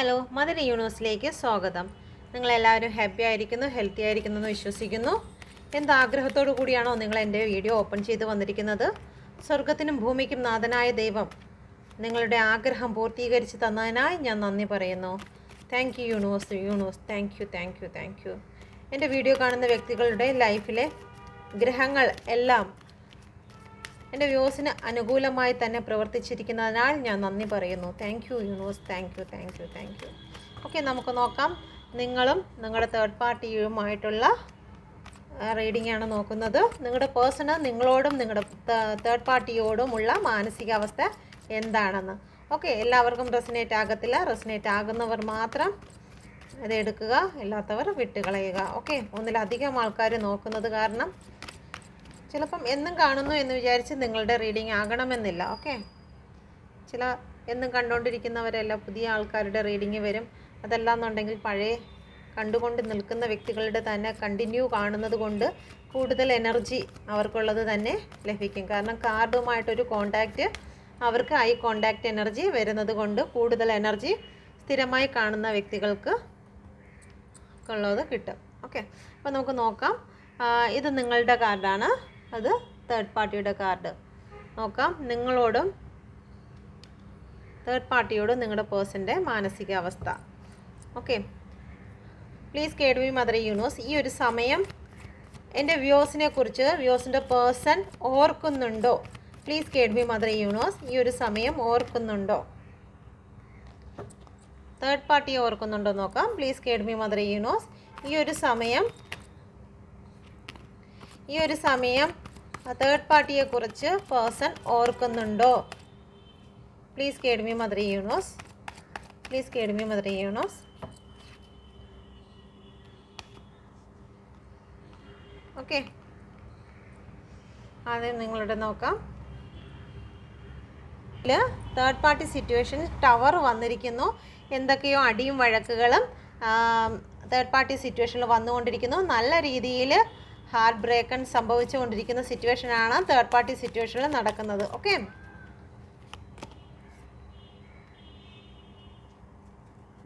Hello, mother യൂണിവേഴ്സിലേക്ക് സ്വാഗതം. നിങ്ങളെല്ലാവരും happy ആയിരിക്കുന്നു, ഹെൽത്തി ആയിരിക്കുന്നു എന്ന് വിശ്വസിക്കുന്നു. എന്താഗ്രഹത്തോടു കൂടിയാണോ നിങ്ങൾ എൻ്റെ വീഡിയോ ഓപ്പൺ ചെയ്ത് വന്നിരിക്കുന്നത്? സ്വർഗത്തിനും ഭൂമിക്കും നാഥനായ ദൈവം നിങ്ങളുടെ ആഗ്രഹം പൂർത്തീകരിച്ച് തന്നതിനായി ഞാൻ നന്ദി പറയുന്നു. Thank you universe, thank U. എൻ്റെ വീഡിയോ കാണുന്ന വ്യക്തികളുടെ ലൈഫിലെ ഗ്രഹങ്ങൾ എല്ലാം എൻ്റെ വ്യൂസിന് അനുകൂലമായി തന്നെ പ്രവർത്തിച്ചിരിക്കുന്നതിനാൽ ഞാൻ നന്ദി പറയുന്നു. Thank you universe, thank you. Okay, നമുക്ക് നോക്കാം. നിങ്ങളും നിങ്ങളുടെ തേർഡ് പാർട്ടിയുമായിട്ടുള്ള റീഡിംഗ് ആണ് നോക്കുന്നത്. നിങ്ങളുടെ പേഴ്സണ് നിങ്ങളോടും നിങ്ങളുടെ തേർഡ് പാർട്ടിയോടുമുള്ള മാനസികാവസ്ഥ എന്താണെന്ന്. ഓക്കെ, എല്ലാവർക്കും റെസനേറ്റ് ആകത്തില്ല. റെസനേറ്റ് ആകുന്നവർ മാത്രം ഇത് എടുക്കുക, അല്ലാത്തവർ വിട്ടുകളയുക. ഓക്കെ, ഒന്നിലധികം ആൾക്കാർ നോക്കുന്നത് കാരണം ചിലപ്പം എന്നും കാണുന്നു എന്ന് വിചാരിച്ച് നിങ്ങളുടെ റീഡിംഗ് ആകണമെന്നില്ല. ഓക്കെ, ചില എന്നും കണ്ടുകൊണ്ടിരിക്കുന്നവരെല്ലാം പുതിയ ആൾക്കാരുടെ റീഡിംഗ് വരും. അതല്ലാന്നുണ്ടെങ്കിൽ പഴയ കണ്ടുകൊണ്ട് നിൽക്കുന്ന വ്യക്തികളുടെ തന്നെ കണ്ടിന്യൂ കാണുന്നത് കൊണ്ട് കൂടുതൽ എനർജി അവർക്കുള്ളത് തന്നെ ലഭിക്കും. കാരണം കാർഡുമായിട്ടൊരു കോണ്ടാക്റ്റ് അവർക്ക് ഐ കോണ്ടാക്റ്റ് എനർജി വരുന്നത് കൊണ്ട് കൂടുതൽ എനർജി സ്ഥിരമായി കാണുന്ന വ്യക്തികൾക്ക് ഉള്ളത് കിട്ടും. ഓക്കെ, അപ്പോൾ നമുക്ക് നോക്കാം. ഇത് നിങ്ങളുടെ കാർഡാണ്, അത് തേർഡ് പാർട്ടിയുടെ കാർഡ്. നോക്കാം, നിങ്ങളോടും തേർഡ് പാർട്ടിയോടും നിങ്ങളുടെ പേഴ്സൻ്റെ മാനസികാവസ്ഥ. Okay, please guide me mother universe. ഈ ഒരു സമയം എൻ്റെ വ്യൂസിനെ കുറിച്ച് വ്യൂസിൻ്റെ പേഴ്സൺ ഓർക്കുന്നുണ്ടോ? Please guide me mother universe. ഈ ഒരു സമയം ഓർക്കുന്നുണ്ടോ? തേർഡ് പാർട്ടിയെ ഓർക്കുന്നുണ്ടോ നോക്കാം. Please guide me mother universe. ഈ ഒരു സമയം തേർഡ് പാർട്ടിയെക്കുറിച്ച് പേഴ്സൺ ഓർക്കുന്നുണ്ടോ? Please guide me mother universe. Okay, ആദ്യം നിങ്ങളുടെ നോക്കാം. തേർഡ് പാർട്ടി സിറ്റുവേഷൻ ടവർ വന്നിരിക്കുന്നു. എന്തൊക്കെയോ അടിയും വഴക്കുകളും തേർഡ് പാർട്ടി സിറ്റുവേഷനിൽ വന്നുകൊണ്ടിരിക്കുന്നു. നല്ല രീതിയിൽ ഹാർട്ട് ബ്രേക്കൺ സംഭവിച്ചുകൊണ്ടിരിക്കുന്ന സിറ്റുവേഷനാണ് തേർഡ് പാർട്ടി സിറ്റുവേഷനിൽ നടക്കുന്നത്. ഓക്കെ,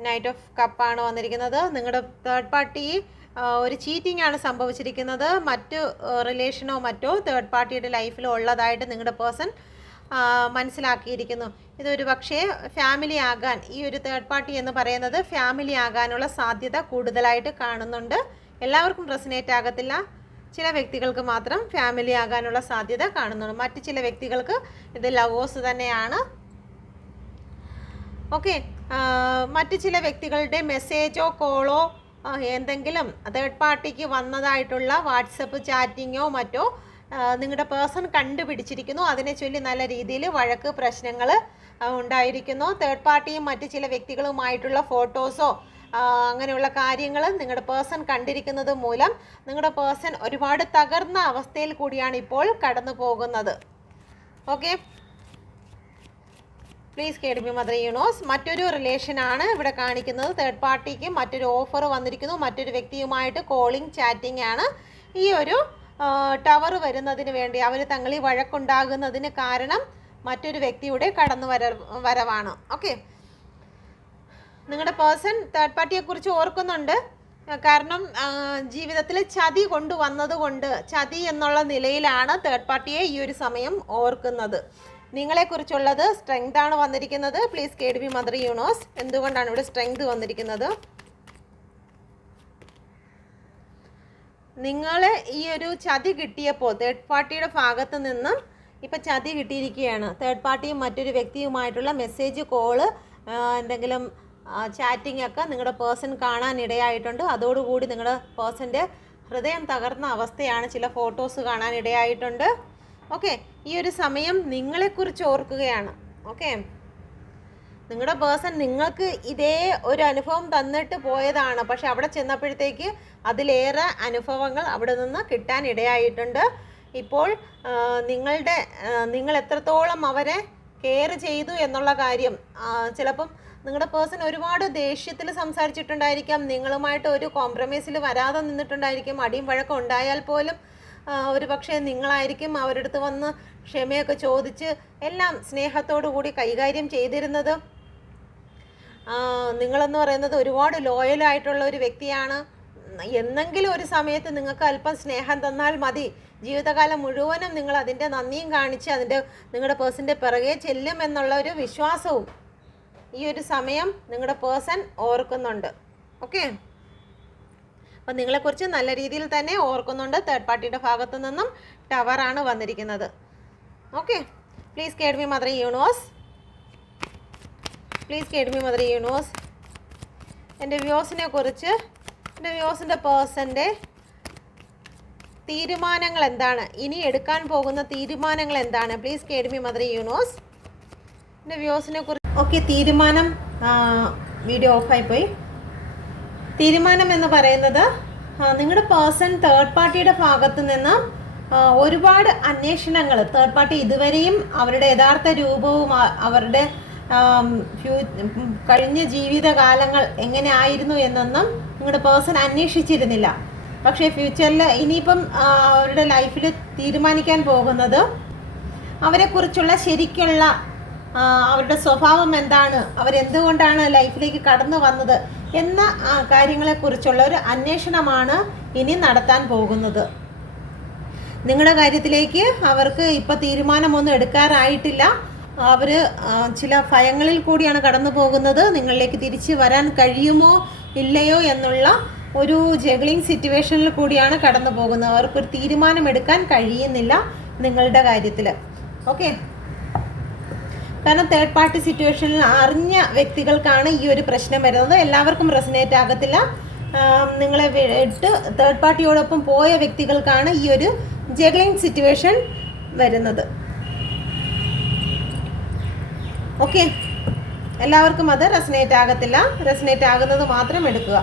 നൈറ്റ് ഓഫ് കപ്പാണ് വന്നിരിക്കുന്നത്. നിങ്ങളുടെ തേർഡ് പാർട്ടി ഒരു ചീറ്റിംഗ് ആണ് സംഭവിച്ചിരിക്കുന്നത്. മറ്റു റിലേഷനോ മറ്റോ തേർഡ് പാർട്ടിയുടെ ലൈഫിലോ ഉള്ളതായിട്ട് നിങ്ങളുടെ പേഴ്സൺ മനസ്സിലാക്കിയിരിക്കുന്നു. ഇതൊരു പക്ഷേ ഫാമിലി ആകാൻ, ഈ ഒരു തേർഡ് പാർട്ടി എന്ന് പറയുന്നത് ഫാമിലി ആകാനുള്ള സാധ്യത കൂടുതലായിട്ട് കാണുന്നുണ്ട്. എല്ലാവർക്കും റെസനേറ്റ് ആകത്തില്ല. ചില വ്യക്തികൾക്ക് മാത്രം ഫാമിലി ആകാനുള്ള സാധ്യത കാണുന്നുണ്ട്. മറ്റ് ചില വ്യക്തികൾക്ക് ഇത് ലവേഴ്സ് തന്നെയാണ്. ഓക്കെ, മറ്റ് ചില വ്യക്തികളുടെ മെസ്സേജോ കോളോ എന്തെങ്കിലും തേർഡ് പാർട്ടിക്ക് വന്നതായിട്ടുള്ള വാട്സപ്പ് ചാറ്റിങ്ങോ മറ്റോ നിങ്ങളുടെ പേഴ്സൺ കണ്ടുപിടിച്ചിരിക്കുന്നു. അതിനെ ചൊല്ലി നല്ല രീതിയിൽ വഴക്ക് പ്രശ്നങ്ങൾ ഉണ്ടായിരിക്കുന്നു. തേർഡ് പാർട്ടിയും മറ്റ് ചില വ്യക്തികളുമായിട്ടുള്ള ഫോട്ടോസോ അങ്ങനെയുള്ള കാര്യങ്ങൾ നിങ്ങളുടെ പേഴ്സൺ കണ്ടിരിക്കുന്നത് മൂലം നിങ്ങളുടെ പേഴ്സൺ ഒരുപാട് തകർന്ന അവസ്ഥയിൽ കൂടിയാണ് ഇപ്പോൾ കടന്നു പോകുന്നത്. Okay, please guide me mother universe. മറ്റൊരു റിലേഷനാണ് ഇവിടെ കാണിക്കുന്നത്. തേർഡ് പാർട്ടിക്ക് മറ്റൊരു ഓഫർ വന്നിരിക്കുന്നു. മറ്റൊരു വ്യക്തിയുമായിട്ട് കോളിംഗ് ചാറ്റിംഗ് ആണ്. ഈ ഒരു ടവർ വരുന്നതിന് വേണ്ടി അവർ തങ്ങളിൽ വഴക്കുണ്ടാകുന്നതിന് കാരണം മറ്റൊരു വ്യക്തിയുടെ വരവാണ്. ഓക്കെ, നിങ്ങളുടെ പേഴ്സൺ തേർഡ് പാർട്ടിയെക്കുറിച്ച് ഓർക്കുന്നുണ്ട്. കാരണം ജീവിതത്തിൽ ചതി കൊണ്ടുവന്നത് കൊണ്ട് ചതി എന്നുള്ള നിലയിലാണ് തേർഡ് പാർട്ടിയെ ഈ ഒരു സമയം ഓർക്കുന്നത്. നിങ്ങളെക്കുറിച്ചുള്ളത് സ്ട്രെങ്ത് ആണ് വന്നിരിക്കുന്നത്. Please guide me mother universe. എന്തുകൊണ്ടാണ് ഇവിടെ സ്ട്രെങ്ത് വന്നിരിക്കുന്നത്? നിങ്ങളെ ഈ ഒരു ചതി കിട്ടിയപ്പോൾ തേർഡ് പാർട്ടിയുടെ ഭാഗത്ത് നിന്നും ഇപ്പം ചതി കിട്ടിയിരിക്കുകയാണ്. തേർഡ് പാർട്ടിയും മറ്റൊരു വ്യക്തിയുമായിട്ടുള്ള മെസ്സേജ് കോള് എന്തെങ്കിലും ചാറ്റിംഗ് ഒക്കെ നിങ്ങളുടെ പേഴ്സൺ കാണാനിടയായിട്ടുണ്ട്. അതോടുകൂടി നിങ്ങളുടെ പേഴ്സൻ്റെ ഹൃദയം തകർന്ന അവസ്ഥയാണ്. ചില ഫോട്ടോസ് കാണാനിടയായിട്ടുണ്ട്. ഓക്കെ, ഈ ഒരു സമയം നിങ്ങളെക്കുറിച്ച് ഓർക്കുകയാണ്. ഓക്കെ, നിങ്ങളുടെ പേഴ്സൺ നിങ്ങൾക്ക് ഇതേ ഒരു അനുഭവം തന്നിട്ട് പോയതാണ്. പക്ഷെ അവിടെ ചെന്നപ്പോഴത്തേക്ക് അതിലേറെ അനുഭവങ്ങൾ അവിടെ നിന്ന് കിട്ടാനിടയായിട്ടുണ്ട്. ഇപ്പോൾ നിങ്ങൾ എത്രത്തോളം അവരെ കെയർ ചെയ്തു എന്നുള്ള കാര്യം ചിലപ്പം നിങ്ങളുടെ പേഴ്സൺ ഒരുപാട് ദേഷ്യത്തിൽ സംസാരിച്ചിട്ടുണ്ടായിരിക്കാം. നിങ്ങളുമായിട്ട് ഒരു കോംപ്രമൈസിൽ വരാതെ നിന്നിട്ടുണ്ടായിരിക്കും. അടിയും വഴക്കം ഉണ്ടായാൽ പോലും ഒരു പക്ഷേ നിങ്ങളായിരിക്കും അവരുടെ അടുത്ത് വന്ന് ക്ഷമയൊക്കെ ചോദിച്ച് എല്ലാം സ്നേഹത്തോടു കൂടി കൈകാര്യം ചെയ്തിരുന്നത്. നിങ്ങളെന്ന് പറയുന്നത് ഒരുപാട് ലോയലായിട്ടുള്ള ഒരു വ്യക്തിയാണ്. എന്നെങ്കിലും ഒരു സമയത്ത് നിങ്ങൾക്ക് അല്പം സ്നേഹം തന്നാൽ മതി, ജീവിതകാലം മുഴുവനും നിങ്ങൾ അതിൻ്റെ നന്ദിയും കാണിച്ച് നിങ്ങളുടെ പേഴ്സൻ്റെ പിറകെ ചെല്ലും എന്നുള്ള ഒരു വിശ്വാസവും ഈ ഒരു സമയം നിങ്ങളുടെ പേഴ്സൺ ഓർക്കുന്നുണ്ട്. ഓക്കെ, അപ്പം നിങ്ങളെക്കുറിച്ച് നല്ല രീതിയിൽ തന്നെ ഓർക്കുന്നുണ്ട്. തേർഡ് പാർട്ടിയുടെ ഭാഗത്തു നിന്നും ടവറാണ് വന്നിരിക്കുന്നത്. Okay, please guide me mother universe, please guide me mother universe. എൻ്റെ വ്യൂസിനെ കുറിച്ച്, എൻ്റെ വ്യൂസിൻ്റെ പേഴ്സൻ്റെ തീരുമാനങ്ങൾ എന്താണ്, ഇനി എടുക്കാൻ പോകുന്ന തീരുമാനങ്ങൾ എന്താണ്? Please guide me mother universe. എൻ്റെ വ്യൂസിനെ കുറിച്ച് ഓക്കെ, തീരുമാനം വീഡിയോ ഓഫായിപ്പോയി. തീരുമാനം എന്ന് പറയുന്നത് നിങ്ങളുടെ പേഴ്സൺ തേർഡ് പാർട്ടിയുടെ ഭാഗത്ത് നിന്ന് ഒരുപാട് അന്വേഷണങ്ങൾ, തേർഡ് പാർട്ടി ഇതുവരെയും അവരുടെ യഥാർത്ഥ രൂപവും അവരുടെ കഴിഞ്ഞ ജീവിതകാലങ്ങൾ എങ്ങനെ ആയിരുന്നു എന്നൊന്നും നിങ്ങളുടെ പേഴ്സൺ അന്വേഷിച്ചിരുന്നില്ല. പക്ഷേ ഫ്യൂച്ചറിൽ ഇനിയിപ്പം അവരുടെ ലൈഫിൽ തീരുമാനിക്കാൻ പോകുന്നത് അവരെക്കുറിച്ചുള്ള ശരിക്കുള്ള അവരുടെ സ്വഭാവം എന്താണ്, അവരെന്തുകൊണ്ടാണ് ലൈഫിലേക്ക് കടന്നു വന്നത് എന്ന കാര്യങ്ങളെക്കുറിച്ചുള്ള ഒരു അന്വേഷണമാണ് ഇനി നടത്താൻ പോകുന്നത്. നിങ്ങളുടെ കാര്യത്തിലേക്ക് അവർക്ക് ഇപ്പോൾ തീരുമാനമൊന്നും എടുക്കാറായിട്ടില്ല. അവർ ചില ഭയങ്ങളിൽ കൂടിയാണ് കടന്നു പോകുന്നത്. നിങ്ങളിലേക്ക് തിരിച്ച് വരാൻ കഴിയുമോ ഇല്ലയോ എന്നുള്ള ഒരു ജഗ്ലിംഗ് സിറ്റുവേഷനിൽ കൂടിയാണ് കടന്നു പോകുന്നത്. അവർക്കൊരു തീരുമാനമെടുക്കാൻ കഴിയുന്നില്ല നിങ്ങളുടെ കാര്യത്തിൽ. ഓക്കെ, കാരണം തേർഡ് പാർട്ടി സിറ്റുവേഷനിൽ അറിഞ്ഞ വ്യക്തികൾക്കാണ് ഈ ഒരു പ്രശ്നം വരുന്നത്. എല്ലാവർക്കും റെസനേറ്റ് ആകത്തില്ല. നിങ്ങളെ വിട്ട് തേർഡ് പാർട്ടിയോടൊപ്പം പോയ വ്യക്തികൾക്കാണ് ഈ ഒരു ജഗ്ലിംഗ് സിറ്റുവേഷൻ വരുന്നത്. ഓക്കെ, എല്ലാവർക്കും അത് റെസനേറ്റ് ആകത്തില്ല. റെസനേറ്റ് ആകുന്നത് മാത്രം എടുക്കുക.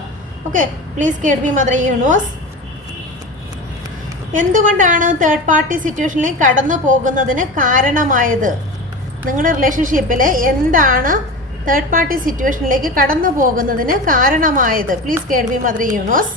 Okay, please guide me mother universe. എന്തുകൊണ്ടാണ് തേർഡ് പാർട്ടി സിറ്റുവേഷനിലേക്ക് കടന്നു പോകുന്നതിന് കാരണമായത്? നിങ്ങളുടെ റിലേഷൻഷിപ്പിൽ എന്താണ് തേർഡ് പാർട്ടി സിറ്റുവേഷനിലേക്ക് കടന്നു പോകുന്നതിന് കാരണമായത്? Please guide me mother universe.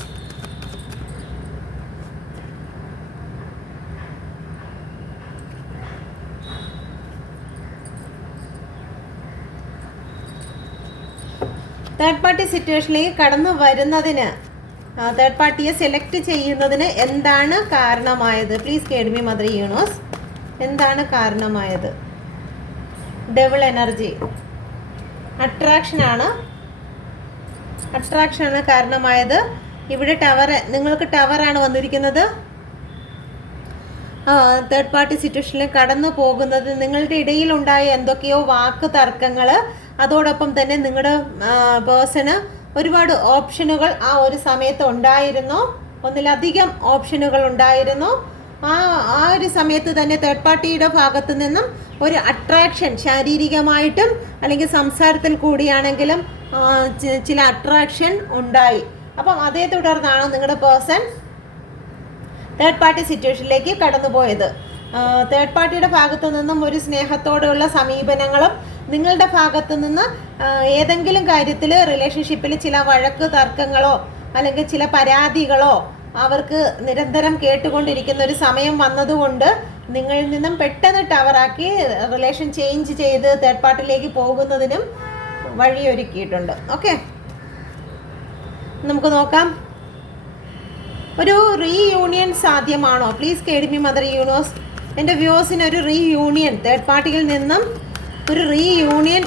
Third party സിറ്റുവേഷനിലേക്ക് കടന്നു വരുന്നതിന്, തേർഡ് പാർട്ടിയെ സെലക്ട് ചെയ്യുന്നതിന് എന്താണ് കാരണമായത്? Please guide me mother universe. എന്താണ് കാരണമായത്? ഡബിൾ എനർജി, അട്രാക്ഷനാണ് കാരണമായത്. ഇവിടെ ടവർ, നിങ്ങൾക്ക് ടവറാണ് വന്നിരിക്കുന്നത്. തേർഡ് പാർട്ടി സിറ്റുവേഷനിൽ കടന്നു പോകുന്നത് നിങ്ങളുടെ ഇടയിലുണ്ടായ എന്തൊക്കെയോ വാക്ക് തർക്കങ്ങൾ, അതോടൊപ്പം തന്നെ നിങ്ങളുടെ പേഴ്സണ് ഒരുപാട് ഓപ്ഷനുകൾ ആ ഒരു സമയത്ത് ഉണ്ടായിരുന്നു. ഒന്നിലധികം ഓപ്ഷനുകൾ ഉണ്ടായിരുന്നു. ആ ഒരു സമയത്ത് തന്നെ തേർഡ് പാർട്ടിയുടെ ഭാഗത്ത് നിന്നും ഒരു അട്രാക്ഷൻ, ശാരീരികമായിട്ടും അല്ലെങ്കിൽ സംസാരത്തിൽ കൂടിയാണെങ്കിലും ചില അട്രാക്ഷൻ ഉണ്ടായി. അപ്പം അതേ തുടർന്നാണ് നിങ്ങളുടെ പേഴ്സൺ തേർഡ് പാർട്ടി സിറ്റുവേഷനിലേക്ക് കടന്നുപോയത്. തേർഡ് പാർട്ടിയുടെ ഭാഗത്തു നിന്നും ഒരു സ്നേഹത്തോടുള്ള സമീപനങ്ങളും നിങ്ങളുടെ ഭാഗത്തു നിന്ന് ഏതെങ്കിലും കാര്യത്തിൽ റിലേഷൻഷിപ്പിൽ ചില വഴക്ക് തർക്കങ്ങളോ അല്ലെങ്കിൽ ചില പരാതികളോ അവർക്ക് നിരന്തരം കേട്ടുകൊണ്ടിരിക്കുന്ന ഒരു സമയം വന്നതുകൊണ്ട് നിങ്ങളിൽ നിന്നും പെട്ടെന്ന് ടവറാക്കി റിലേഷൻ ചേഞ്ച് ചെയ്ത് തേർഡ് പാർട്ടിയിലേക്ക് പോകുന്നതിനും വഴിയൊരുക്കിയിട്ടുണ്ട്. ഓക്കെ, നമുക്ക് നോക്കാം. ഒരു റീയൂണിയൻ സാധ്യമാണോ? Please guide me mother universe. എൻ്റെ വ്യൂസിന് ഒരു റീയൂണിയൻ, തേർഡ് പാർട്ടിയിൽ നിന്നും ഒരു റീയൂണിയൻ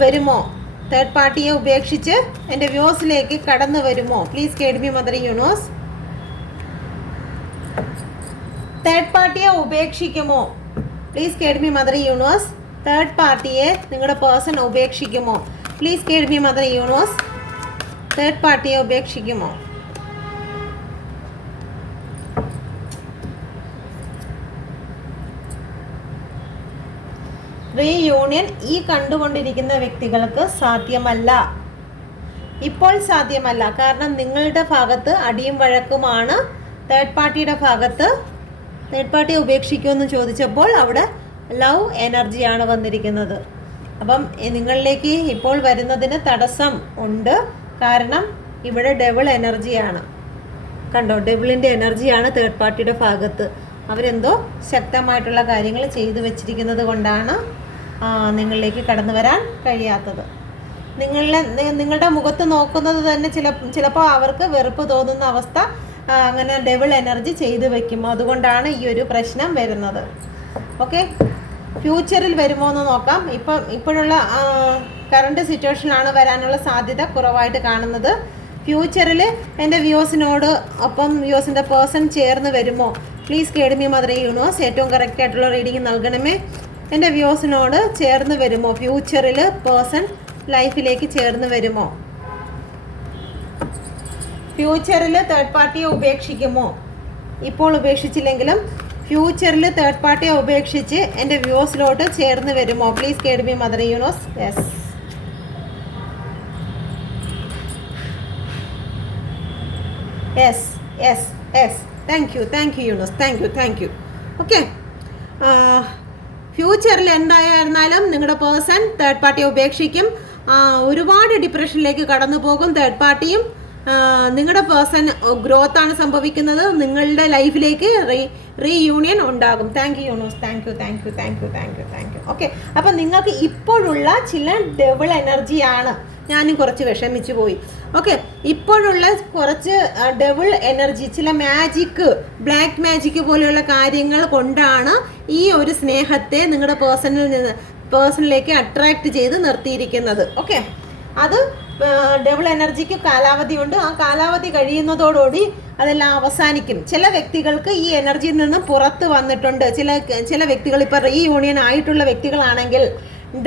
വരുമോ? തേർഡ് പാർട്ടിയെ ഉപേക്ഷിച്ച് എൻ്റെ വ്യൂസിലേക്ക് കടന്നു വരുമോ? Please guide me mother universe. Third പാർട്ടിയെ ഉപേക്ഷിക്കുമോ? Please guide me mother universe. Third പാർട്ടിയെ നിങ്ങളുടെ പേഴ്സൺ ഉപേക്ഷിക്കുമോ? Please guide me mother universe. Third പാർട്ടിയെ ഉപേക്ഷിക്കുമോ? റീയൂണിയൻ ഈ കണ്ടുകൊണ്ടിരിക്കുന്ന വ്യക്തികൾക്ക് സാധ്യമല്ല, ഇപ്പോൾ സാധ്യമല്ല. കാരണം നിങ്ങളുടെ ഭാഗത്ത് അടിയും വഴക്കുമാണ്. തേർഡ് പാർട്ടിയുടെ ഭാഗത്ത് തേർഡ് പാർട്ടിയെ ഉപേക്ഷിക്കുമെന്ന് ചോദിച്ചപ്പോൾ അവിടെ ലവ് എനർജിയാണ് വന്നിരിക്കുന്നത്. അപ്പം നിങ്ങളിലേക്ക് ഇപ്പോൾ വരുന്നതിന് തടസ്സം ഉണ്ട്. കാരണം ഇവിടെ ഡബിൾ എനർജിയാണ്. കണ്ടോ, ഡബിളിൻ്റെ എനർജിയാണ് തേർഡ് പാർട്ടിയുടെ ഭാഗത്ത്. അവരെന്തോ ശക്തമായിട്ടുള്ള കാര്യങ്ങൾ ചെയ്തു വച്ചിരിക്കുന്നത് കൊണ്ടാണ് നിങ്ങളിലേക്ക് കടന്നു വരാൻ കഴിയാത്തത്. നിങ്ങളുടെ മുഖത്ത് നോക്കുന്നത് തന്നെ ചിലപ്പോൾ അവർക്ക് വെറുപ്പ് തോന്നുന്ന അവസ്ഥ അങ്ങനെ ഡബിൾ എനർജി ചെയ്തു വെക്കും. അതുകൊണ്ടാണ് ഈ ഒരു പ്രശ്നം വരുന്നത്. ഓക്കെ, ഫ്യൂച്ചറിൽ വരുമോ എന്ന് നോക്കാം. ഇപ്പോഴുള്ള കറണ്ട് സിറ്റുവേഷനിലാണ് വരാനുള്ള സാധ്യത കുറവായിട്ട് കാണുന്നത്. ഫ്യൂച്ചറിൽ എൻ്റെ വ്യൂസിനോട് ഒപ്പം വ്യൂസിൻ്റെ പേഴ്സൺ ചേർന്ന് വരുമോ? പ്ലീസ് കേഡ്മി മദർ യൂണിവേഴ്സ് ഏറ്റവും കറക്റ്റ് ആയിട്ടുള്ള റീഡിങ് നൽകണമേ. എൻ്റെ വ്യൂസിനോട് ചേർന്ന് വരുമോ? ഫ്യൂച്ചറിൽ പേഴ്സൺ ലൈഫിലേക്ക് ചേർന്ന് വരുമോ? ഫ്യൂച്ചറിൽ തേർഡ് പാർട്ടിയെ ഉപേക്ഷിക്കുമോ? ഇപ്പോൾ ഉപേക്ഷിച്ചില്ലെങ്കിലും ഫ്യൂച്ചറിൽ തേർഡ് പാർട്ടിയെ ഉപേക്ഷിച്ച് എൻ്റെ വ്യൂസിലോട്ട് ചേർന്ന് വരുമോ? Please guide me mother universe. Yes, yes, yes, yes. Thank you universe, thank you. Okay, ഫ്യൂച്ചറിൽ എന്തായിരുന്നാലും നിങ്ങളുടെ പേഴ്സൺ തേർഡ് പാർട്ടിയെ ഉപേക്ഷിക്കും. ഒരുപാട് ഡിപ്രഷനിലേക്ക് കടന്നു പോകും തേർഡ് പാർട്ടിയും. നിങ്ങളുടെ പേഴ്സൺ ഗ്രോത്ത് ആണ് സംഭവിക്കുന്നത്. നിങ്ങളുടെ ലൈഫിലേക്ക് റീയൂണിയൻ ഉണ്ടാകും. Thank you universe, thank you. Okay, അപ്പം നിങ്ങൾക്ക് ഇപ്പോഴുള്ള ചില ഡബിൾ എനർജിയാണ്. ഞാനും കുറച്ച് വിഷമിച്ചു പോയി. ഓക്കെ, ഇപ്പോഴുള്ള കുറച്ച് ഡബിൾ എനർജി, ചില മാജിക്ക്, ബ്ലാക്ക് മാജിക്ക് പോലെയുള്ള കാര്യങ്ങൾ കൊണ്ടാണ് ഈ ഒരു സ്നേഹത്തെ നിങ്ങളുടെ പേഴ്സണിലേക്ക് അട്രാക്റ്റ് ചെയ്ത് നിർത്തിയിരിക്കുന്നത്. ഓക്കെ, അത് ഡബിൾ എനർജിക്ക് കാലാവധിയുണ്ട്. ആ കാലാവധി കഴിയുന്നതോടുകൂടി അതെല്ലാം അവസാനിക്കും. ചില വ്യക്തികൾക്ക് ഈ എനർജിയിൽ നിന്ന് പുറത്ത് വന്നിട്ടുണ്ട്. ചില വ്യക്തികൾ ഇപ്പോൾ റീയൂണിയൻ ആയിട്ടുള്ള വ്യക്തികളാണെങ്കിൽ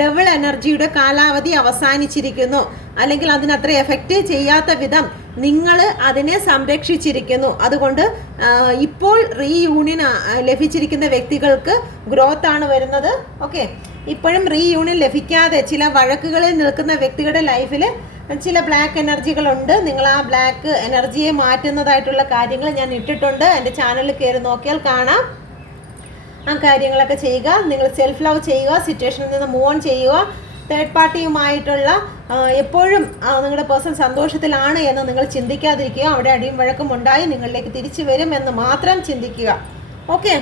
ഡബിൾ എനർജിയുടെ കാലാവധി അവസാനിച്ചിരിക്കുന്നു, അല്ലെങ്കിൽ അതിനത്ര എഫക്റ്റ് ചെയ്യാത്ത വിധം നിങ്ങൾ അതിനെ സംരക്ഷിച്ചിരിക്കുന്നു. അതുകൊണ്ട് ഇപ്പോൾ റീയൂണിയൻ ലഭിച്ചിരിക്കുന്ന വ്യക്തികൾക്ക് ഗ്രോത്ത് ആണ് വരുന്നത്. ഓക്കെ, ഇപ്പോഴും റീയൂണിയൻ ലഭിക്കാതെ ചില വഴക്കുകളിൽ നിൽക്കുന്ന വ്യക്തികളുടെ ലൈഫിൽ ചില ബ്ലാക്ക് എനർജികളുണ്ട്. നിങ്ങൾ ആ ബ്ലാക്ക് എനർജിയെ മാറ്റുന്നതായിട്ടുള്ള കാര്യങ്ങൾ ഞാൻ ഇട്ടിട്ടുണ്ട്. എൻ്റെ ചാനലിൽ കയറി നോക്കിയാൽ കാണാം. ആ കാര്യങ്ങളൊക്കെ ചെയ്യുക. നിങ്ങൾ സെൽഫ് ലവ് ചെയ്യുക, സിറ്റുവേഷനിൽ നിന്ന് മൂവ് ഓൺ ചെയ്യുക. തേർഡ് പാർട്ടിയുമായിട്ടുള്ള എപ്പോഴും നിങ്ങളുടെ പേഴ്സൺ സന്തോഷത്തിലാണ് എന്ന് നിങ്ങൾ ചിന്തിക്കാതിരിക്കുക. അവിടെ അടിയും വഴക്കും ഉണ്ടായി നിങ്ങളിലേക്ക് തിരിച്ചു വരും എന്ന് മാത്രം ചിന്തിക്കുക. ഓക്കെ,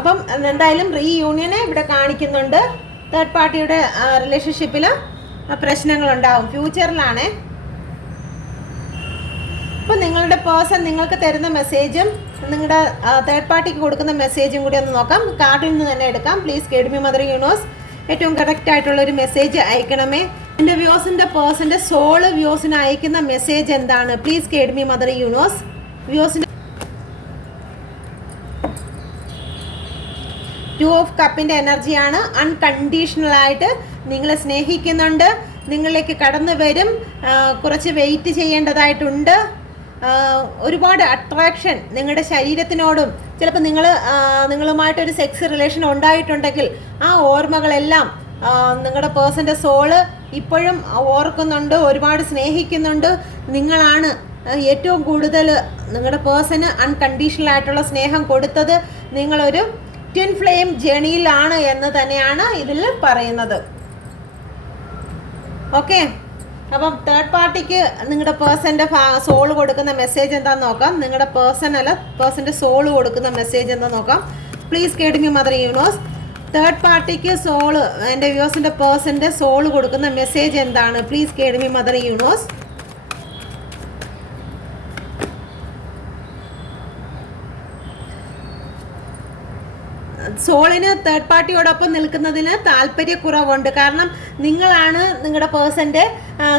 അപ്പം എന്തായാലും റീയൂണിയനെ ഇവിടെ കാണിക്കുന്നുണ്ട്. തേർഡ് പാർട്ടിയുടെ റിലേഷൻഷിപ്പിൽ പ്രശ്നങ്ങളുണ്ടാവും. ഫ്യൂച്ചറിലാണേ. അപ്പം നിങ്ങളുടെ പേഴ്സൺ നിങ്ങൾക്ക് തരുന്ന മെസ്സേജും നിങ്ങളുടെ തേർഡ് പാർട്ടിക്ക് കൊടുക്കുന്ന മെസ്സേജും കൂടി ഒന്ന് നോക്കാം. കാർഡിൽ നിന്ന് തന്നെ എടുക്കാം. പ്ലീസ് കേഡ്മി മദർ യൂണിവേഴ്സ് ഏറ്റവും കറക്റ്റ് ആയിട്ടുള്ളൊരു മെസ്സേജ് അയക്കണമേ. എൻ്റെ വ്യൂസിൻ്റെ പേഴ്സൻ്റെ സോള് വ്യൂസിന് അയക്കുന്ന മെസ്സേജ് എന്താണ്? Please guide me mother universe. വ്യൂസിൻ്റെ 2 ഓഫ് കപ്പിൻ്റെ എനർജിയാണ്. അൺകണ്ടീഷണലായിട്ട് നിങ്ങളെ സ്നേഹിക്കുന്നുണ്ട്, നിങ്ങളിലേക്ക് കടന്നു വരും. കുറച്ച് വെയിറ്റ് ചെയ്യേണ്ടതായിട്ടുണ്ട്. ഒരുപാട് അട്രാക്ഷൻ നിങ്ങളുടെ ശരീരത്തിനോടും, ചിലപ്പോൾ നിങ്ങളുമായിട്ടൊരു സെക്സ് റിലേഷൻ ഉണ്ടായിട്ടുണ്ടെങ്കിൽ ആ ഓർമ്മകളെല്ലാം നിങ്ങളുടെ പേഴ്സൻ്റെ സോള് ഇപ്പോഴും ഓർക്കുന്നുണ്ട്, ഒരുപാട് സ്നേഹിക്കുന്നുണ്ട്. നിങ്ങളാണ് ഏറ്റവും കൂടുതൽ നിങ്ങളുടെ പേഴ്സന് അൺകണ്ടീഷണലായിട്ടുള്ള സ്നേഹം കൊടുത്തത്. നിങ്ങളൊരു ട്വിൻ ഫ്ലെയിം ജേണിയിലാണ് എന്ന് തന്നെയാണ് ഇതിൽ പറയുന്നത്. ഓക്കെ, അപ്പം തേർഡ് പാർട്ടിക്ക് നിങ്ങളുടെ പേഴ്സൻ്റെ സോള് കൊടുക്കുന്ന മെസ്സേജ് എന്താണെന്ന് നോക്കാം. നിങ്ങളുടെ പേഴ്സൻ്റെ സോള് കൊടുക്കുന്ന മെസ്സേജ് എന്താ നോക്കാം. Please guide me mother universe. Third പാർട്ടിക്ക് സോള്, എൻ്റെ വ്യൂസിൻ്റെ പേഴ്സൻ്റെ സോള് കൊടുക്കുന്ന മെസ്സേജ് എന്താണ്? Please guide me mother universe. സോളിന് തേർഡ് പാർട്ടിയോടൊപ്പം നിൽക്കുന്നതിന് താല്പര്യക്കുറവുണ്ട്. കാരണം നിങ്ങളാണ് നിങ്ങളുടെ പേഴ്സൻ്റെ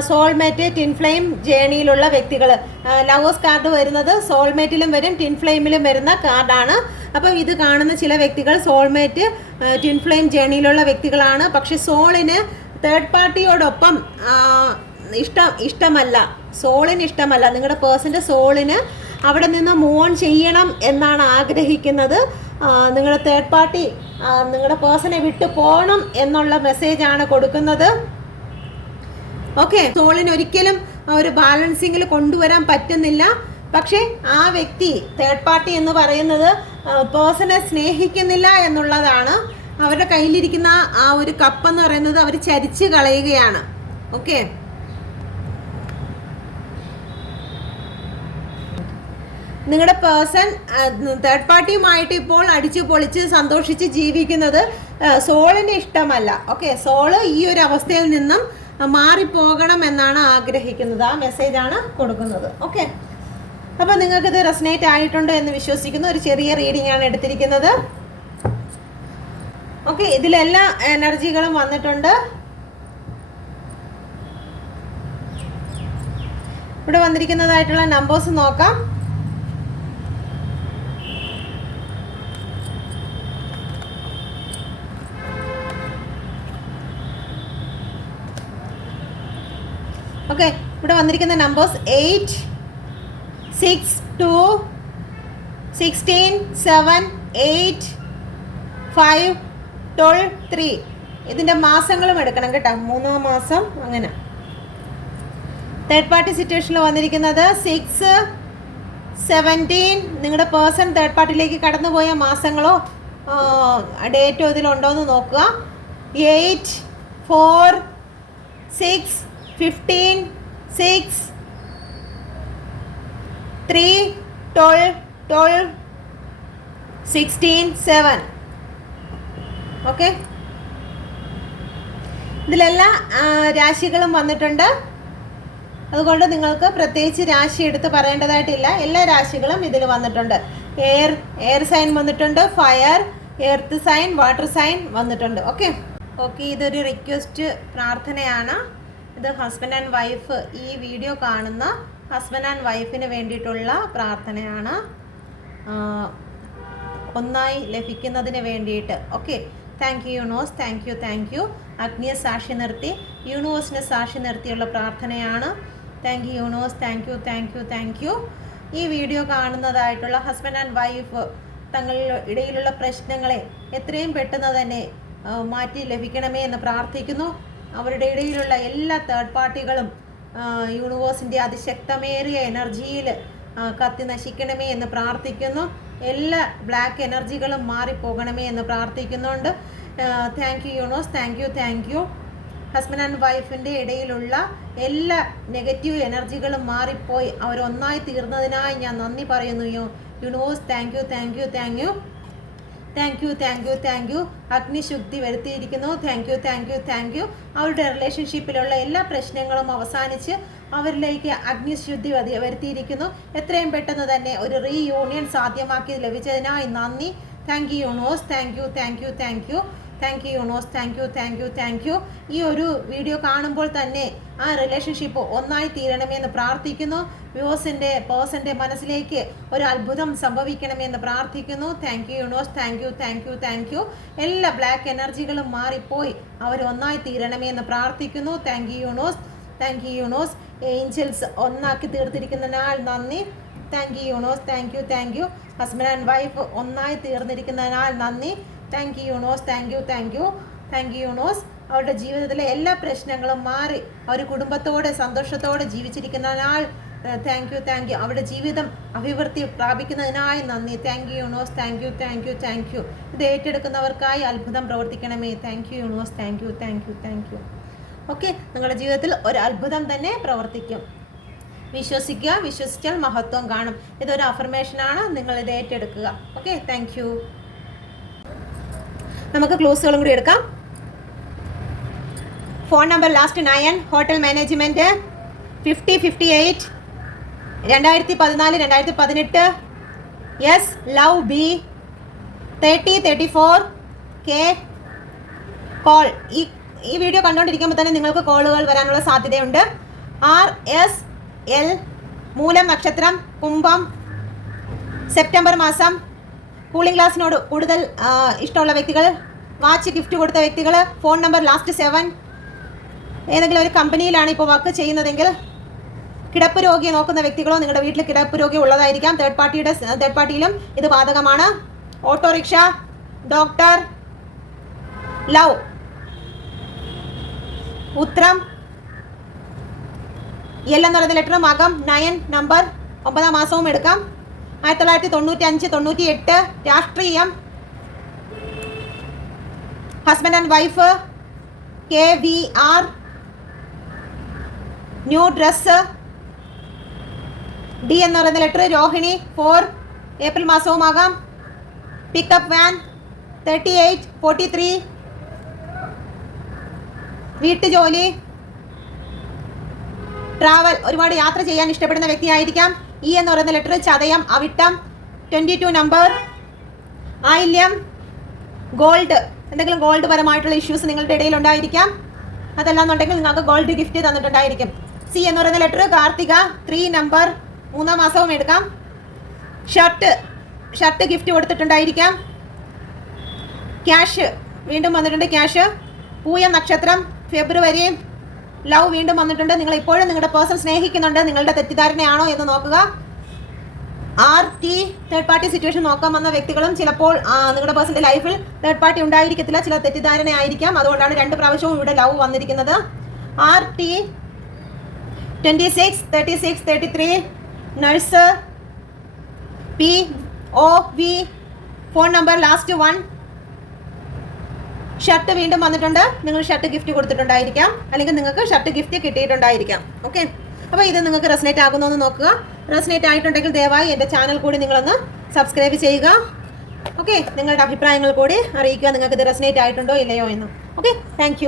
സോൾമേറ്റ്, ട്വിൻ ഫ്ലെയിം ജേണിയിലുള്ള വ്യക്തികൾ. ലവേഴ്സ് കാർഡ് വരുന്നത് സോൾമേറ്റിലും വരും, ട്വിൻ ഫ്ലെയിമിലും വരുന്ന കാർഡാണ്. അപ്പം ഇത് കാണുന്ന ചില വ്യക്തികൾ സോൾമേറ്റ്, ട്വിൻ ഫ്ലെയിം ജേണിയിലുള്ള വ്യക്തികളാണ്. പക്ഷെ സോളിന് തേർഡ് പാർട്ടിയോടൊപ്പം ഇഷ്ടമല്ല, സോളിന് ഇഷ്ടമല്ല. നിങ്ങളുടെ പേഴ്സൻ്റെ സോളിന് അവിടെ നിന്ന് മൂവ് ഓൺ ചെയ്യണം എന്നാണ് ആഗ്രഹിക്കുന്നത്. നിങ്ങളുടെ തേർഡ് പാർട്ടി നിങ്ങളുടെ പേഴ്സണെ വിട്ടു പോകണം എന്നുള്ള മെസ്സേജാണ് കൊടുക്കുന്നത്. ഓക്കെ, സോളിന് ഒരിക്കലും ഒരു ബാലൻസിങ്ങിൽ കൊണ്ടുവരാൻ പറ്റുന്നില്ല. പക്ഷേ ആ വ്യക്തി, തേർഡ് പാർട്ടി എന്ന് പറയുന്നത് പേഴ്സണെ സ്നേഹിക്കുന്നില്ല എന്നുള്ളതാണ്. അവരുടെ കയ്യിലിരിക്കുന്ന ആ ഒരു കപ്പ് എന്ന് പറയുന്നത് അവർ ചരിച്ച് കളയുകയാണ്. ഓക്കെ, നിങ്ങളുടെ പേഴ്സൺ തേർഡ് പാർട്ടിയുമായിട്ട് ഇപ്പോൾ അടിച്ചു പൊളിച്ച് സന്തോഷിച്ച് ജീവിക്കുന്നത് സോളിന് ഇഷ്ടമല്ല. ഓക്കെ, സോള് ഈ ഒരു അവസ്ഥയിൽ നിന്നും മാറിപ്പോകണം എന്നാണ് ആഗ്രഹിക്കുന്നത്. ആ മെസ്സേജാണ് കൊടുക്കുന്നത്. ഓക്കെ, അപ്പോൾ നിങ്ങൾക്കിത് റെസനേറ്റ് ആയിട്ടുണ്ട് എന്ന് വിശ്വസിക്കുന്നു. ഒരു ചെറിയ റീഡിംഗ് ആണ് എടുത്തിരിക്കുന്നത്. ഓക്കെ, ഇതിലെല്ലാ എനർജികളും വന്നിട്ടുണ്ട്. ഇവിടെ വന്നിരിക്കുന്നതായിട്ടുള്ള നമ്പേഴ്സ് നോക്കാം. ഓക്കെ, ഇവിടെ വന്നിരിക്കുന്ന നമ്പേഴ്സ് 8, 6, 2, 16, 7, 8, 5, 12, 3. ഇതിൻ്റെ മാസങ്ങളും എടുക്കണം കേട്ടോ. 3 മാസം അങ്ങനെ. തേർഡ് പാർട്ടി സിറ്റുവേഷനിൽ വന്നിരിക്കുന്നത് 6, 17. നിങ്ങളുടെ പേഴ്സൺ തേർഡ് പാർട്ടിയിലേക്ക് കടന്നുപോയ മാസങ്ങളോ ഡേറ്റോ ഇതിലുണ്ടോ എന്ന് നോക്കുക. 8, 4, 6, 15, 6, 3, 12, 12, 16, 7. ഓക്കെ, ഇതിലെല്ലാം രാശികളും വന്നിട്ടുണ്ട്. അതുകൊണ്ട് നിങ്ങൾക്ക് പ്രത്യേകിച്ച് രാശി എടുത്ത് പറയേണ്ടതായിട്ടില്ല. എല്ലാ രാശികളും ഇതിൽ വന്നിട്ടുണ്ട്. എയർ സൈൻ വന്നിട്ടുണ്ട്, fire, earth sign, water sign വന്നിട്ടുണ്ട്. ഓക്കെ, ഇതൊരു റിക്വസ്റ്റ് പ്രാർത്ഥനയാണ്. ഇത് ഹസ്ബൻഡ് ആൻഡ് വൈഫ്, ഈ വീഡിയോ കാണുന്ന ഹസ്ബൻഡ് ആൻഡ് വൈഫിന് വേണ്ടിയിട്ടുള്ള പ്രാർത്ഥനയാണ്, ഒന്നായി ലഭിക്കുന്നതിന് വേണ്ടിയിട്ട്. Okay, thank you universe, thank you. അഗ്നിയെ സാക്ഷി നിർത്തി, യൂണിവേഴ്സിനെ സാക്ഷി നിർത്തിയുള്ള പ്രാർത്ഥനയാണ്. Thank you universe, thank you. ഈ വീഡിയോ കാണുന്നതായിട്ടുള്ള ഹസ്ബൻഡ് ആൻഡ് വൈഫ് തങ്ങളുടെ ഇടയിലുള്ള പ്രശ്നങ്ങളെ എത്രയും പെട്ടെന്ന് തന്നെ മാറ്റി ലഭിക്കണമേ എന്ന് പ്രാർത്ഥിക്കുന്നു. അവരുടെ ഇടയിലുള്ള എല്ലാ തേർഡ് പാർട്ടികളും യൂണിവേഴ്സിൻ്റെ അതിശക്തമേറിയ എനർജിയിൽ കത്തി നശിക്കണമേ എന്ന് പ്രാർത്ഥിക്കുന്നു. എല്ലാ ബ്ലാക്ക് എനർജികളും മാറിപ്പോകണമേ എന്ന് പ്രാർത്ഥിക്കുന്നുണ്ട്. Thank you universe, thank U. Husband and വൈഫിൻ്റെ ഇടയിലുള്ള എല്ലാ നെഗറ്റീവ് എനർജികളും മാറിപ്പോയി അവരൊന്നായി തീർന്നതിനായി ഞാൻ നന്ദി പറയുന്നു. Universe, thank you. അഗ്നിശുദ്ധി വരുത്തിയിരിക്കുന്നു. Thank you. അവരുടെ റിലേഷൻഷിപ്പിലുള്ള എല്ലാ പ്രശ്നങ്ങളും അവസാനിച്ച് അവരിലേക്ക് അഗ്നിശുദ്ധി വരുത്തിയിരിക്കുന്നു. എത്രയും പെട്ടെന്ന് തന്നെ ഒരു റീയൂണിയൻ സാധ്യമാക്കി ലഭിച്ചതിനായി നന്ദി. Thank you universe, thank you universe, thank you. ഈ ഒരു വീഡിയോ കാണുമ്പോൾ തന്നെ ആ റിലേഷൻഷിപ്പ് ഒന്നായി തീരണമെന്ന് പ്രാർത്ഥിക്കുന്നു. പേഴ്സൻ്റെ മനസ്സിലേക്ക് ഒരു അത്ഭുതം സംഭവിക്കണമെന്ന് പ്രാർത്ഥിക്കുന്നു. Thank you universe, thank U. എല്ലാ ബ്ലാക്ക് എനർജികളും മാറിപ്പോയി അവർ ഒന്നായി തീരണമെന്ന് പ്രാർത്ഥിക്കുന്നു. Thank you universe. ഏഞ്ചൽസ് ഒന്നാക്കി തീർത്തിരിക്കുന്നതിനാൽ നന്ദി. Thank you universe, thank U. Husband and wife ഒന്നായി തീർന്നിരിക്കുന്നതിനാൽ നന്ദി. Thank you universe, thank you universe. അവരുടെ ജീവിതത്തിലെ എല്ലാ പ്രശ്നങ്ങളും മാറി അവർ കുടുംബത്തോടെ സന്തോഷത്തോടെ ജീവിച്ചിരിക്കുന്നതിനാൽ താങ്ക് യു. അവരുടെ ജീവിതം അഭിവൃദ്ധി പ്രാപിക്കുന്നതിനായി നന്ദി. Thank you universe, thank you. ഇത് ഏറ്റെടുക്കുന്നവർക്കായി അത്ഭുതം പ്രവർത്തിക്കണമേ. Thank you universe, thank you. Okay, നിങ്ങളുടെ ജീവിതത്തിൽ ഒരു അത്ഭുതം തന്നെ പ്രവർത്തിക്കും. വിശ്വസിക്കുക, വിശ്വസിച്ചാൽ മഹത്വം കാണും. ഇതൊരു അഫർമേഷനാണ്, നിങ്ങൾ ഇത് ഏറ്റെടുക്കുക. Okay, thank U. നമുക്ക് ക്ലോസുകളും കൂടി എടുക്കാം. Phone number last 9, hotel management 5058, 2014, 2018, yes love B 3034 K. Call ഈ വീഡിയോ കണ്ടുകൊണ്ടിരിക്കുമ്പോൾ തന്നെ നിങ്ങൾക്ക് കോളുകൾ വരാനുള്ള സാധ്യതയുണ്ട്. RSL മൂലം നക്ഷത്രം, കുംഭം, സെപ്റ്റംബർ മാസം. കൂളിംഗ് ഗ്ലാസിനോട് കൂടുതൽ ഇഷ്ടമുള്ള വ്യക്തികൾ, വാച്ച് ഗിഫ്റ്റ് കൊടുത്ത വ്യക്തികൾ, ഫോൺ നമ്പർ ലാസ്റ്റ് 7. ഏതെങ്കിലും ഒരു കമ്പനിയിലാണ് ഇപ്പോൾ വർക്ക് ചെയ്യുന്നതെങ്കിൽ കിടപ്പ് രോഗിയെ നോക്കുന്ന വ്യക്തികളോ നിങ്ങളുടെ വീട്ടിൽ കിടപ്പ് രോഗി ഉള്ളതായിരിക്കാം. തേർഡ് പാർട്ടിയിലും ഇത് ബാധകമാണ്. ഓട്ടോറിക്ഷ, ഡോക്ടർ, ലവ്, ഉത്രം, എൽ എന്ന് പറയുന്ന ലെറ്റർ, മകം 9 നമ്പർ, 9 മാസവും എടുക്കാം. 1995, 98, രാഷ്ട്രീയം, husband and wife, KVR, new dress, D എന്ന് പറയുന്ന ലെറ്റർ രോഹിണി 4 ഏപ്രിൽ മാസവുമാകാം. Pickup van 38 43. വീട്ടുജോലി, ട്രാവൽ, ഒരുപാട് യാത്ര ചെയ്യാൻ ഇഷ്ടപ്പെടുന്ന വ്യക്തിയായിരിക്കാം. ഇ എന്ന് പറയുന്ന letter Chathayam Avittam 22 number. Ayilyam, gold, എന്തെങ്കിലും ഗോൾഡ് പരമായിട്ടുള്ള ഇഷ്യൂസ് നിങ്ങളുടെ ഇടയിൽ ഉണ്ടായിരിക്കാം. അതല്ലാന്നുണ്ടെങ്കിൽ നിങ്ങൾക്ക് ഗോൾഡ് ഗിഫ്റ്റ് തന്നിട്ടുണ്ടായിരിക്കും. സി എന്ന് പറയുന്ന ലെറ്റർ കാർത്തിക 3 നമ്പർ. 3-ാം മാസവും എടുക്കാം. Shirt gift കൊടുത്തിട്ടുണ്ടായിരിക്കാം. ക്യാഷ് വീണ്ടും വന്നിട്ടുണ്ട്. ക്യാഷ്. പൂയ നക്ഷത്രം ഫെബ്രുവരി. ലവ് വീണ്ടും വന്നിട്ടുണ്ട്. നിങ്ങൾ ഇപ്പോഴും നിങ്ങളുടെ പേഴ്സൺ സ്നേഹിക്കുന്നുണ്ട്. നിങ്ങളുടെ തെറ്റിദ്ധാരണയാണോ എന്ന് നോക്കുക. RT തേർഡ് പാർട്ടി സിറ്റുവേഷൻ നോക്കാൻ വന്ന വ്യക്തികളും ചിലപ്പോൾ നിങ്ങളുടെ പേഴ്സന്റെ ലൈഫിൽ തേർഡ് പാർട്ടി ഉണ്ടായിരിക്കത്തില്ല. ചില തെറ്റിദ്ധാരണയായിരിക്കാം. അതുകൊണ്ടാണ് 2 പ്രാവശ്യവും ഇവിടെ ലവ് വന്നിരിക്കുന്നത്. RT 26 36 33. Nurse. POV phone number last 1. Shirt വീണ്ടും വന്നിട്ടുണ്ട്. നിങ്ങൾ ഷർട്ട് ഗിഫ്റ്റ് കൊടുത്തിട്ടുണ്ടായിരിക്കാം, അല്ലെങ്കിൽ നിങ്ങൾക്ക് ഷർട്ട് ഗിഫ്റ്റ് കിട്ടിയിട്ടുണ്ടായിരിക്കാം. ഓക്കെ, അപ്പോൾ ഇത് നിങ്ങൾക്ക് റെസനേറ്റ് ആകുന്നോ എന്ന് നോക്കുക. റെസനേറ്റ് ആയിട്ടുണ്ടെങ്കിൽ ദയവായി എൻ്റെ ചാനൽ കൂടി നിങ്ങളൊന്ന് സബ്സ്ക്രൈബ് ചെയ്യുക. ഓക്കെ, നിങ്ങളുടെ അഭിപ്രായങ്ങൾ കൂടി അറിയിക്കുക. നിങ്ങൾക്ക് ഇത് റെസനേറ്റ് ആയിട്ടുണ്ടോ ഇല്ലയോ എന്ന്. Okay, thank